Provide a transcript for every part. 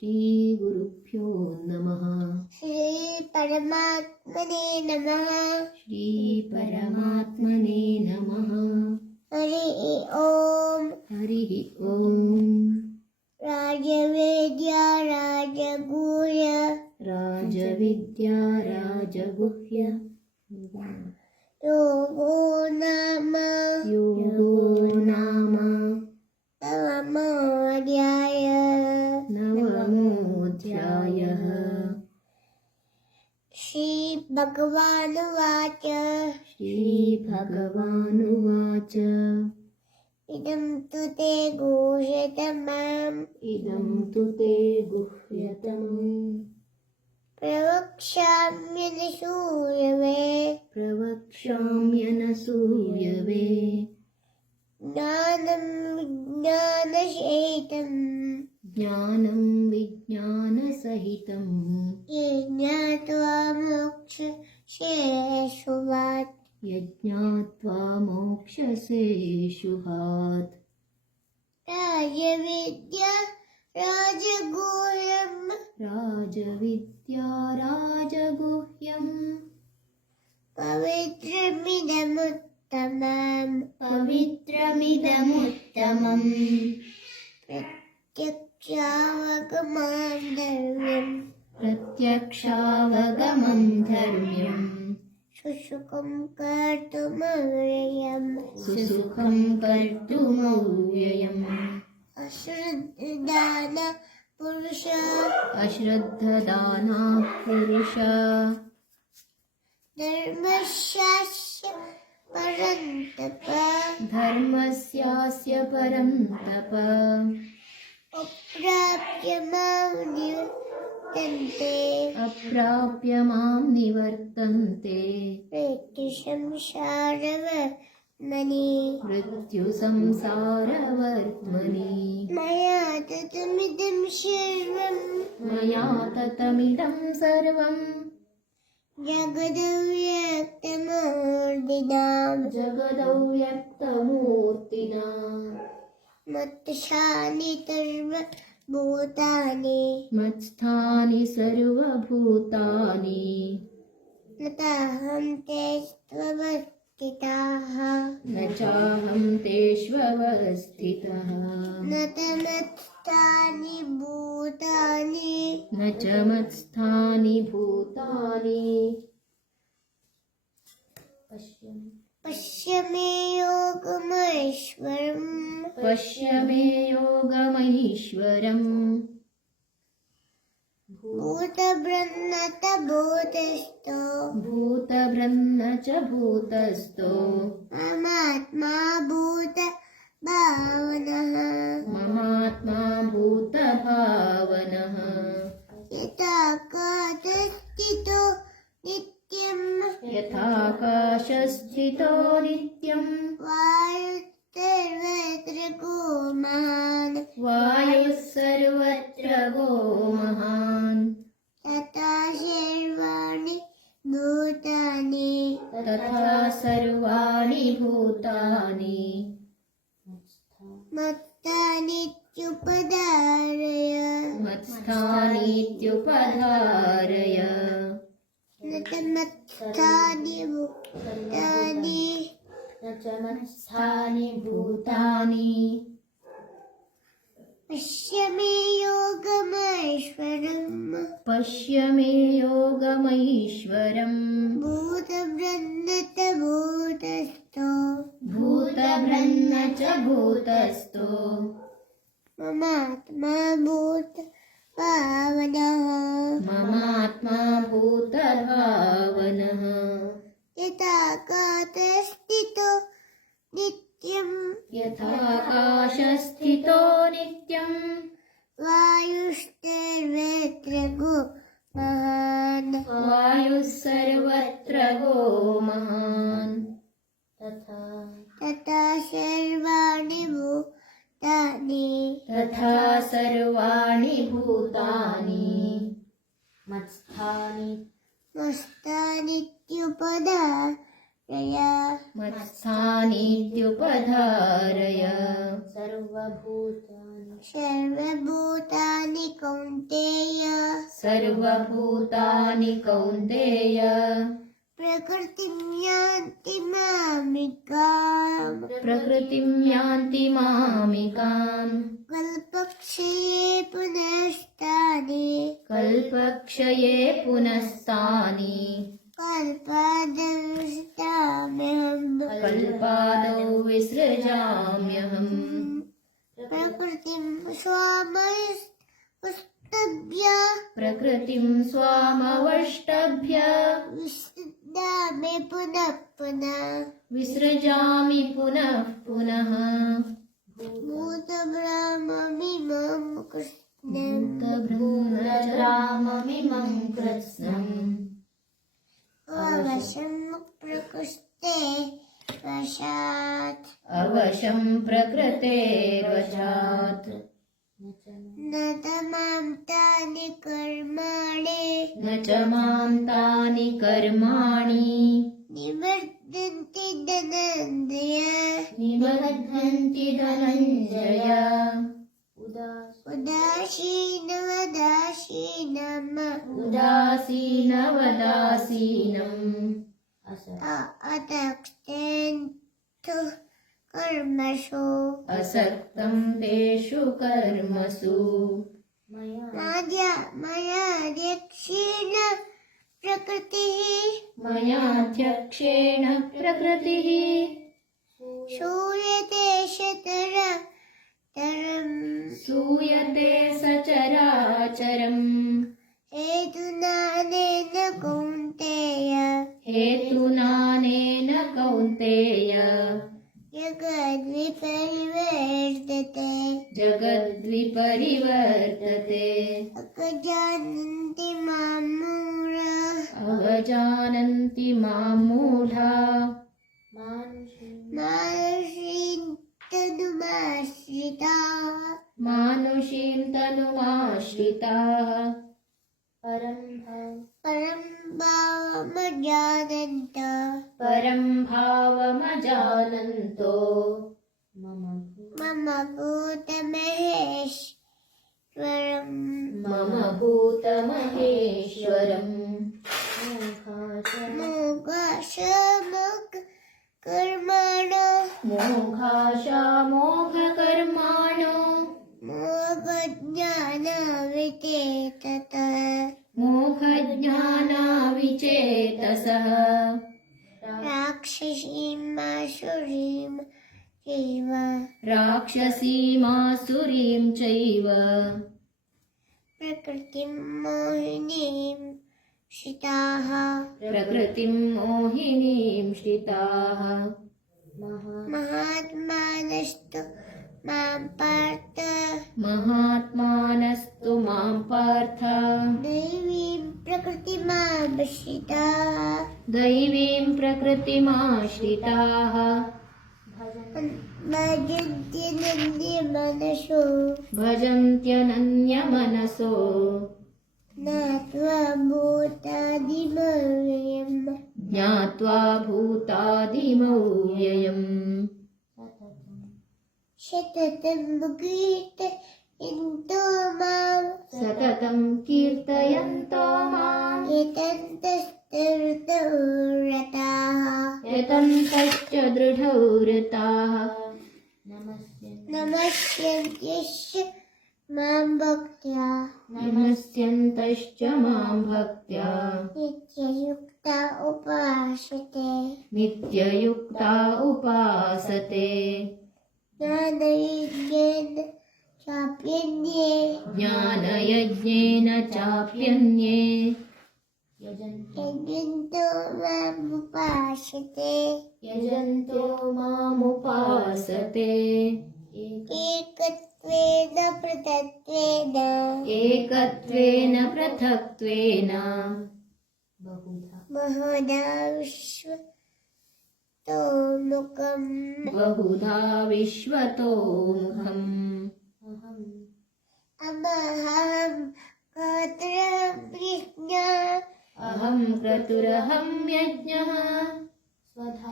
ಶ್ರೀ ಗುರುಭ್ಯೋ ನಮಃ. ಶ್ರೀ ಪರಮಾತ್ಮನೇ ನಮಃ. ಶ್ರೀ ಪರಮಾತ್ಮನೇ ನಮಃ. ಹರಿ ಓಂ. ಹರಿ ಓಂ. ರಾಜವೇದ್ಯ ರಾಜಗುಹ್ಯ ರಾಜವಿದ್ಯಾ ರಾಜಗುಹ್ಯ ಯೋಗೋ ನಾಮ ಯೋಗೋ ನಾಮ ನವಮೋऽಧ್ಯಾಯ. ನವಮೋऽಧ್ಯಾಯಃ. ಶ್ರೀ ಭಗವಾನುವಾಚ. ಶ್ರೀ ಭಗವಾನುವಾಚ. ಇದಂ ತು ತೇ ಗುಹ್ಯತಮಂ ಇದಂ ತು ತೇ ಗುಹ್ಯತಮಂ ಪ್ರವಕ್ಷ್ಯಾಮ್ಯನಸೂಯವೆ. ಪ್ರವಕ್ಷ್ಯಾಮ್ಯನಸೂಯವೆ. ಜ್ಞಾನಂ ವಿಜ್ಞಾನಸಹಿತಂ ಜ್ಞಾನಂ ವಿಜ್ಞಾನಸಹಿತಂ ಯಜ್ಞಾತ್ವಾ ಮೋಕ್ಷಶೇಷುವಾತ್. ಯಜ್ಞಾತ್ವಾ ಮೋಕ್ಷಸೇ ಶುಭಾತ್. ರಾಜವಿದ್ಯಾ ರಾಜಗುಹ್ಯಂ ರಾಜವಿದ್ಯಾ ರಾಜಗುಹ್ಯಂ ಪವಿತ್ರಮಿದಮುತ್ತಮಂ ಪವಿತ್ರಮಿದಮುತ್ತಮಂ ಪ್ರತ್ಯಕ್ಷಾವಗಮಂ ಧರ್ಮ್ಯಂ ಪ್ರತ್ಯಕ್ಷಾವಗಮಂ ಧರ್ಮ್ಯಂ ಸುಸುಖಂ ಕರ್ತುಮವ್ಯಯಂ ಸುಸುಖಂ ಕರ್ತುಮವ್ಯಯಂ. ಅಶ್ರದ್ಧಾನ ಪುರುಷ ಅಶ್ರದ್ಧದಾನಃ ಪುರುಷ ಧರ್ಮಶಾಸ್ತ್ರ ಪರಂತಪ. ಧರ್ಮಸ್ಯಾಸ್ಯ ಪರಂ ತಪ. ಅಪ್ರಾಪ್ಯ ಮಾಂ ನಿವರ್ತಂತೆ ಅಪ್ರಾಪ್ಯ ಮಾಂ ನಿವರ್ತಂತೆ ಮೃತ್ಯು ಸಂಸಾರವರ್ತ್ಮನಿ. ಮೃತ್ಯು ಸಂಸಾರವರ್ತ್ಮನಿ. ಮಯಾ ತತಮಿದಂ ಸರ್ವಂ ಮಯಾ ತತಮಿದಂ ಸರ್ವಂ ಜಗದವ್ಯಕ್ತಮೂರ್ತಿನಾ ಜಗದವ್ಯಕ್ತಮೂರ್ತಿನಾ ಮತ್ತಶಾನಿ ಸರ್ವಭೂತಾನಿ ಮತ್ಸ್ಥಾನಿ ಸರ್ವಭೂತಾನಿ ನತಾಹಂ ತೇಷ್ವವಸ್ಥಿತಃ ನ ಚಾಹಂ ತೇಷ್ವವಸ್ಥಿತಃ ನ ತಮತ್ಸ್ಥಾನಿ ಭೂತಾನಿ ನ ಚ ಮತ್ಸ್ಥಾನಿ ಭೂತಾನಿ. ಪಶ್ಯ ಮೇ ಯೋಗಮೈಶ್ವರಂ ಪಶ್ಯ ಮೇ ಯೋಗಮೈಶ್ವರಂ. ಭೂತಬೃನ್ನತ ಭೂತಸ್ಥೋ ಭೂತಭೃನ್ನ ಚ ಭೂತಸ್ಥೋ ಮಮಾತ್ಮ ಭೂತ ಭಾವನಃ. ಮಮಾತ್ಮಾ ಭೂತಭಾವನಃ. ಯಥಾಕಾಶಸ್ಥಿತೋ ನಿತ್ಯಂ ಯಥಾಕಾಶಸ್ಥಿತೋ ನಿತ್ಯಂ ವಾಯುಸ್ತರ್ವತ್ರ ಗೋಮಾನ್ ವಾಯುಃ ಸರ್ವತ್ರ ಗೋ ಮಹಾನ್. ತಥಾ ಸರ್ವಾಣಿ ಭೂತಾನಿ ತಥಾ ಸರ್ವಾಣಿ ಭೂತಾನಿ ಮತ್ತಾನಿತ್ಯುಪಧಾರಯ. ಮತ್ಸ್ಥಾನೀತ್ಯುಪಧಾರಯ. ನ ತಮತ್ಸ್ಥಾನಿ ಭೂತಾನಿ ನ ಚ ಮತ್ಸ್ಥಾನಿ ಭೂತಾನಿ. ಪಶ್ಯ ಮೇ ಯೋಗಮೈಶ್ವರಂ ಪಶ್ಯ ಮೇ ಯೋಗಮೈಶ್ವರಂ. ಭೂತಬೃನ್ನತ ಭೂತಸ್ಥೋ ಭೂತಭೃನ್ನ ಚ ಭೂತಸ್ಥೋ ಮಮಾತ್ಮ ಭೂತ ಭಾವನಃ. ಮಮಾತ್ಮಾ ಭೂತಭಾವನಃ. ಯಥಾಕಾಶಸ್ಥಿತೋ ನಿತ್ಯಂ ಯಥಾಕಾಶಸ್ಥಿತೋ ನಿತ್ಯಂ ವಾಯುಸ್ತರ್ವತ್ರ ಗೋ ಮಹಾನ್. ವಾಯುಃ ಸರ್ವತ್ರ ಗೋ ಮಹಾನ್. ತಥಾ ಸರ್ವಾಣಿ ಭೂತಾನಿ ತಥಾ ಸರ್ವಾಣಿ ಭೂತಾನಿ ಮತ್ಸ್ಥಾನಿ ಮಸ್ತಾನಿತ್ಯುಪಧಾರಯ. जय मत्स्थानीत्युपधारय सर्वभूतानि कौन्तेय सर्वभूतानि कौन्तेय प्रकृतिं यान्ति मामिकाम् प्रकृतिं यान्ति मामिकाम् कल्पक्षये पुनस्तानि कल्पक्षये पुनस्तानि कल्पादविष्टाम्यहम् कल्पादौ विसृजाम्यहम् प्रकृतिं स्वामस्तभ्य प्रकृतिं स्वामवष्टभ्य विसृजामि पुनः पुनः विसृजामि पुनः पुनः भूतब्रह्ममिमं कृष्णम् भूतभ्रूतग्राममिमं कृत्स्नम् अवशं प्रकृष्टे वशात् अवशं प्रकृतेर्वशात् न तमां तानि कर्माणि न च मां तानि कर्माणि निवर्तन्ति धनञ्जय निबध्नन्ति धनञ्जय उदासीनवदासीनम् अतक्तेन्तु कर्मसु असक्तं तेषु कर्मसु मयाध्यक्षेण प्रकृतिः मयाध्यक्षेण प्रकृतिः श्रूयते सूयते सचराचरम् हेतुनानेन कौन्तेय हेतुनानेन कौन्तेय जगद्विपरिवर्तते अजानन्ति मां मूढाः अवजानन्ति मां मूढा मानुषीं तनुमाश्रिताः परं भावमजानन्तो मम भूतमहेश्वरम् मोघाशामोघकर्माणो मोघज्ञानाविचेतसः राक्षसीमासुरीं चैव प्रकृतिं मोहिनीं शिताः प्रकृतिं मोहिनीं श्रिताः महात्मानस्तु मां पार्थ महात्मानस्तु मां पार्थ दैवीं प्रकृतिमाश्रिताः दैवीं प्रकृतिमाश्रिताः भजन्त्यनन्यमनसो ज्ञात्वा भूतादिमव्ययम् सततं कीर्तयन्तो माम् यतन्तश्च दृढौ रताः नमस्यन्त्यश्च मां भक्त्या नमस्यन्तश्च मां भक्त्या नित्ययुक्ता उपासते नित्ययुक्ता उपासते ज्ञानयज्ञेन चाप्यन्ये ज्ञानयज्ञेन चाप्यन्ये यजन्तो मामुपासते यजन्तो मामुपासते एकत्वेन पृथक्त्वेन एकत्वेन पृथक्त्वेन बहुधा विश्वतोमुखम् बहुधा विश्वतोमुखम् अहं क्रतुरहं अहं क्रतुरहं यज्ञः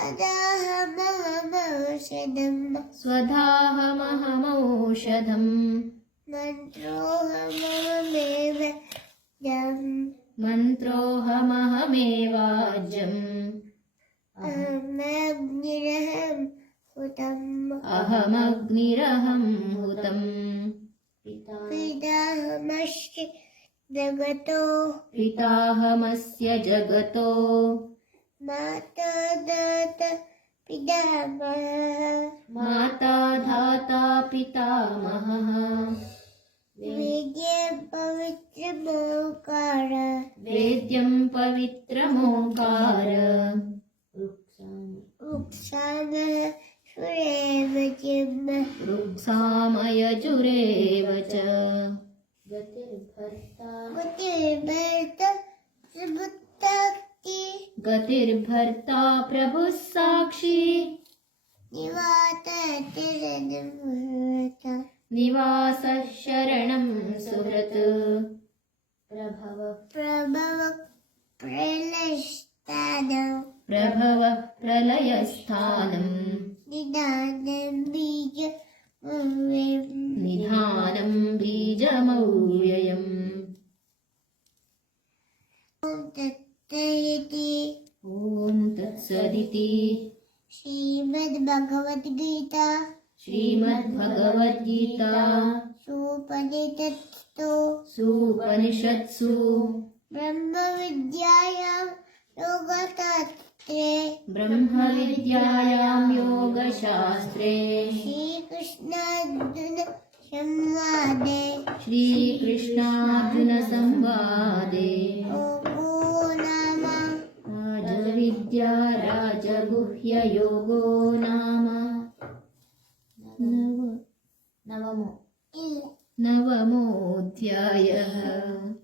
स्वधाहमहमौषधम् मन्त्रोऽहमहमेवाज्यम् अहमग्निरहं हुतम् पिताहमस्य जगतो माता धाता पितामहः वेद्यं पवित्रमोङ्कार ऋक्सामयजुरेव च गतिर्भर्ता प्रभुः साक्षी निवासः शरणं सुहृत् प्रभवः प्रलयस्थानम् निधानं बीजमव्ययम् ॐ तत्सदिति श्रीमद्भगवद्गीता सुपनिषत्सु ब्रह्मविद्यायां योगशास्त्रे श्रीकृष्णार्जुनसंवादे राजविद्या राजगुह्ययोगो नाम नवमोऽध्यायः।